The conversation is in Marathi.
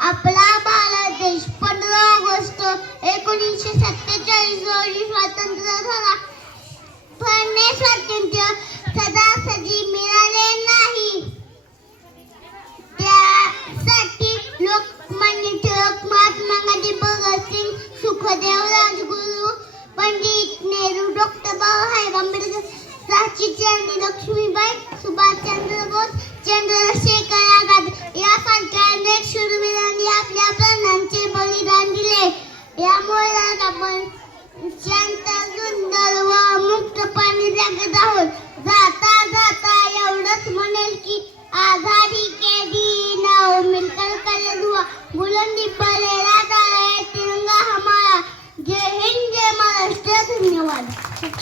आपला भारत देश 15 ऑगस्ट 1947 रोजी स्वतंत्र झाला. पण हे स्वातंत्र्य सदासजी मिळाले नाही. त्यासाठी लोकमान्य टिळक, महात्मा गांधी, भगतसिंग, सुखदेव, राजगुरू, पंडित नेहरू, डॉक्टर बाबासाहेब आंबेडकर, झाशी राणी लक्ष्मीबाई, सुभाषचंद्र बोस, चंद्रशेखर आझाद यासारख्या अनेक शूरवीरांनी आपल्या प्राणांचे बलिदान दिले. यामुळे आपण शांत, सुंदर व मुक्तपणे जगत आहोत. जाता जाता एवढंच म्हणेल की आजादी के दिन मिलकर करे दुआ, बुलंदी पर